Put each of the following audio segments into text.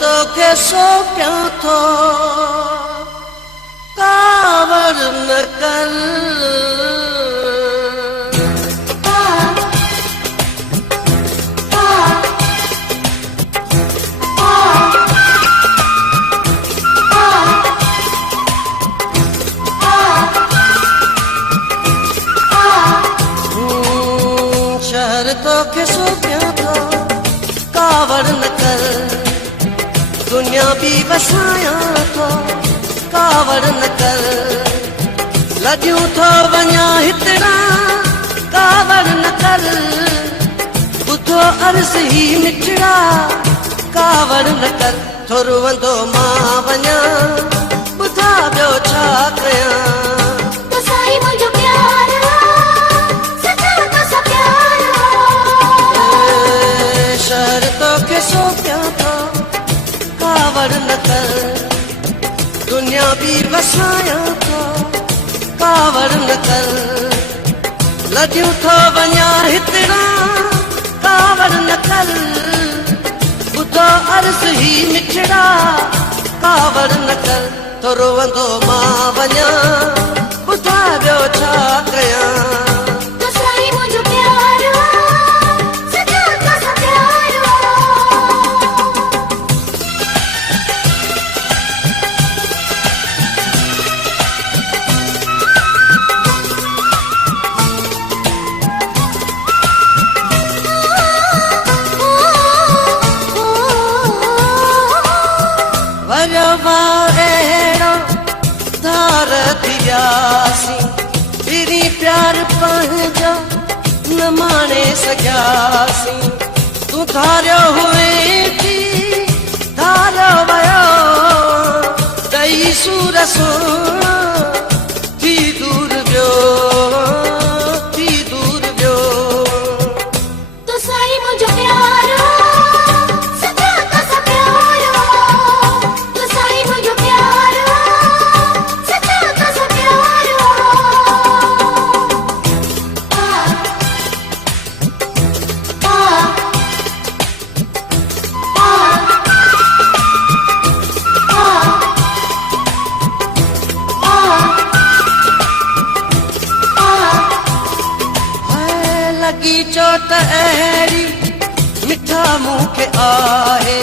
तो के सो प्या थो कावर न कर शहर तो के सो प्या थो कावर न कर दुनिया भी बसाया थो कावर न कर लॼूं थो वञा हितड़ा कावर न कर ॿुधो अर्ज़ ही मिठड़ा कावर न कर थो रुवंदो मां वञा ॿुधा ॿियो छा कयां शहर तो के सो प्या थो कावर न कर दुनिया भी वसाया थो कावर न कर लॼूं थो वञा हितड़ा कावर न कर ॿुधो अर्ज़ ही मिठड़ा कावर न कर थो रोवंदो मां वञा ॿुधा ॿियो छा कयां अहिड़ो धार थियासीं फिरी प्यार पंहिंजो न माणे सघियासीं तूं धारियो हुए थी धारियो वियो ॾई सूर सुहिणो थी दूर वियो थी दूर वियो तो साईं मुंहिंजो प्यारो लगी चोट अहिड़ी मिठा मुंह के आहे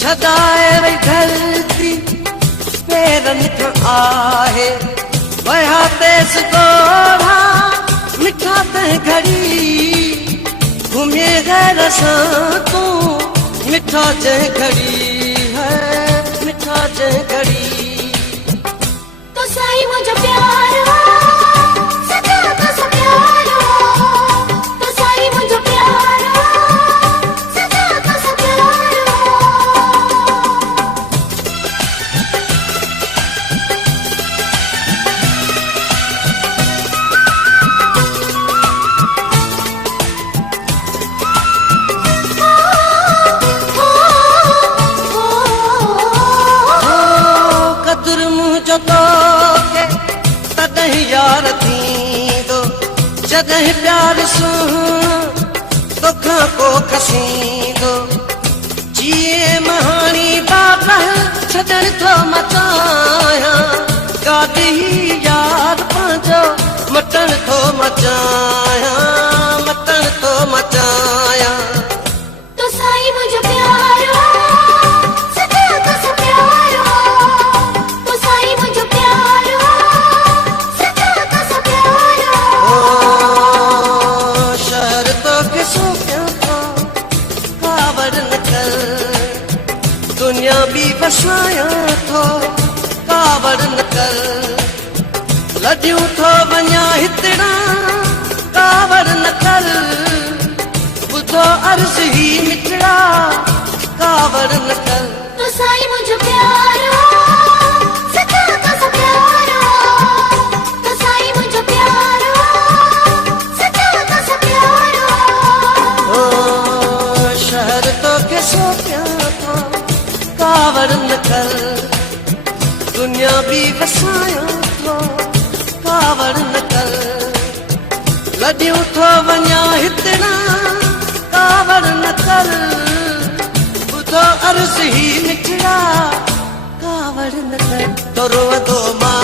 छॾाए वई धरती पेरनि खां आहे वया तेज़ ॻोढ़ा मिठा तंहिं घड़ी घुमे घर सां तूं मिठा जंहिं घड़ी है मिठा जंहिं घड़ी तो साईं मुंहिंजो प्यारो तॾहिं यार थींदो जॾहिं प्यार सां तोखां को खसींदो जीअं महाणी बाबा छॾण थो मचायां गाॾी यार पंहिंजो मटण थो मचायां मटण थो मचायां तो साईं मुंहिंजो प्यारो दुनिया भी बसाया थो कावर न कर लॼूं थो वञा हितड़ा कावर न कर ॿुधो अर्ज़ ही मिठड़ा कावर न कर तो साईं मुंहिंजो प्यारो शहर तो के सो प्या थो कावर न कर दुनिया भी वसाया थो कावर न कर लॼूं थो वञा हितड़ा कावर न कर ॿुधो अर्ज़ ही निकिड़ा कावड़ न कर तो रोअंदो मां